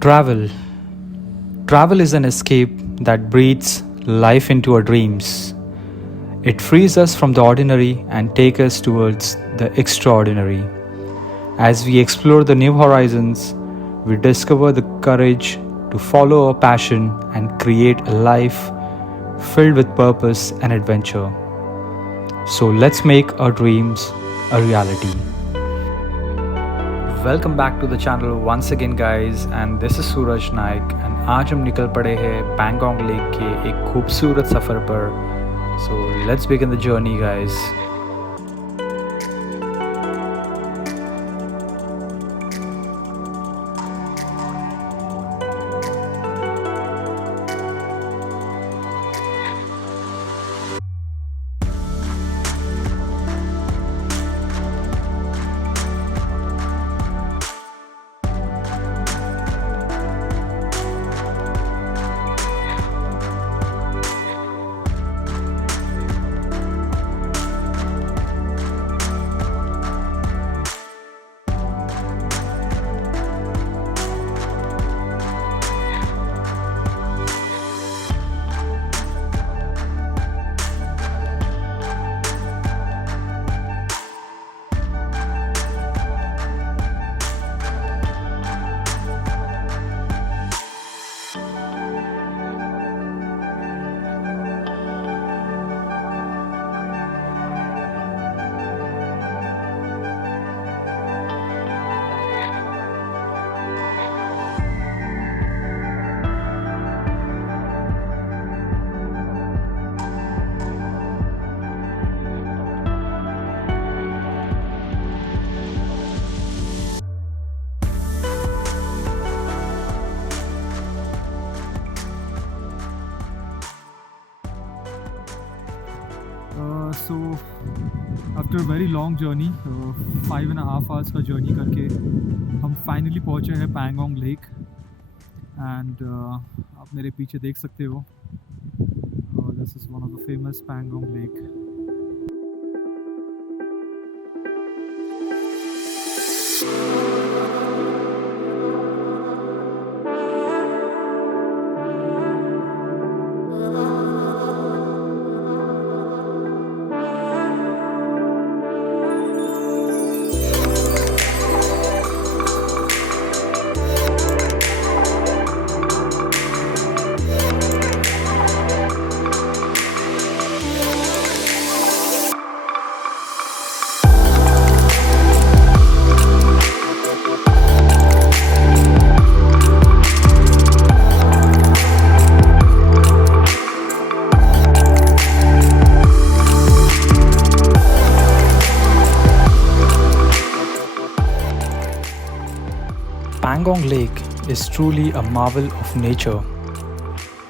Travel. Travel is an escape that breathes life into our dreams. It frees us from the ordinary and takes us towards the extraordinary. As we explore the new horizons, we discover the courage to follow our passion and create a life filled with purpose and adventure. So let's make our dreams a reality. Welcome back to the channel once again guys and this is Suraj Naik and आज हम निकल पड़े हैं Pangong lake के एक खूबसूरत सफ़र पर. So let's begin the journey guys. So after a very long journey, 5.5 hours का जर्नी करके हम फाइनली पहुँचे हैं पैंगोंग लेक. एंड आप मेरे पीछे देख सकते हो, this is one of the famous Pangong lake. Pangong Lake is truly a marvel of nature.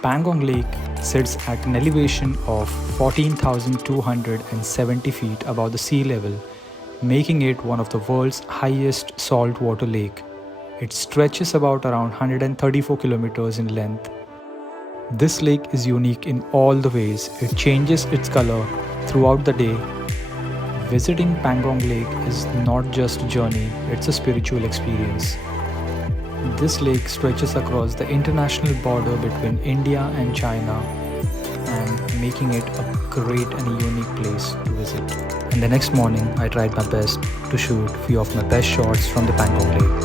Pangong Lake sits at an elevation of 14,270 feet above the sea level, making it one of the world's highest saltwater lake. It stretches about around 134 kilometers in length. This lake is unique in all the ways. It changes its color throughout the day. Visiting Pangong Lake is not just a journey, it's a spiritual experience. This lake stretches across the international border between India and China and making it a great and unique place to visit. And the next morning, I tried my best to shoot a few of my best shots from the Pangong Lake.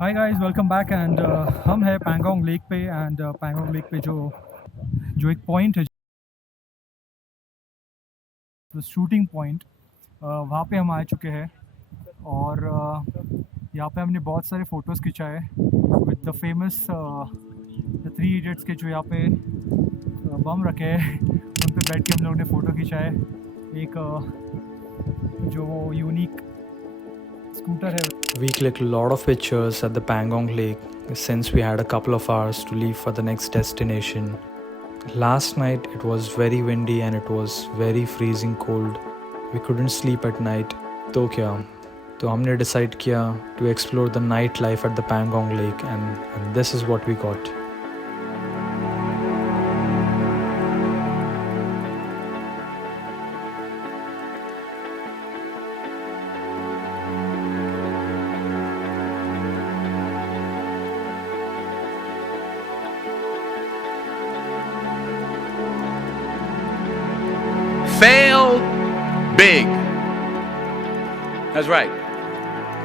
Hi guys, welcome back and हम हैं Pangong lake पे and Pangong lake पे जो जो एक point है, shooting point, वहाँ पे हम आ चुके हैं। और यहाँ पे हमने बहुत सारे फ़ोटोज़ खिंचाए with the famous the Three Idiots के जो यहाँ पे बम रखे हैं उन पे बैठ के हम लोगों ने फ़ोटो खिंचाए। एक जो यूनिक स्कूटर है। We clicked a lot of pictures at the Pangong Lake since we had a couple of hours to leave for the next destination. Last night it was very windy and it was very freezing cold. We couldn't sleep at night. तो क्या? तो हमने decide किया to explore the nightlife at the Pangong Lake and this is what we got. Fail big. That's right.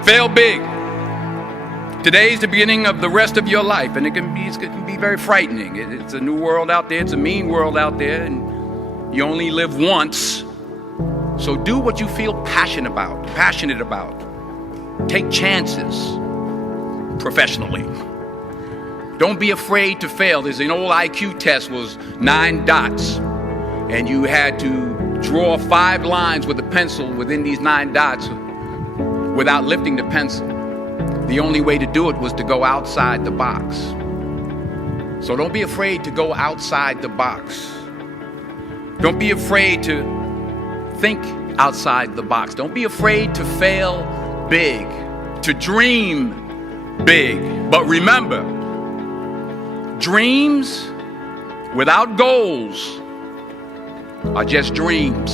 Fail big. Today's the beginning of the rest of your life, and it can be very frightening. It's a new world out there. It's a mean world out there, and you only live once. So do what you feel passionate about. Take chances professionally. Don't be afraid to fail. There's an old IQ test, was 9 dots, and you had to draw 5 lines with a pencil within these 9 dots without lifting the pencil. The only way to do it was to go outside the box. So don't be afraid to go outside the box. Don't be afraid to think outside the box. Don't be afraid to fail big, to dream big. But remember, dreams without goals are just dreams.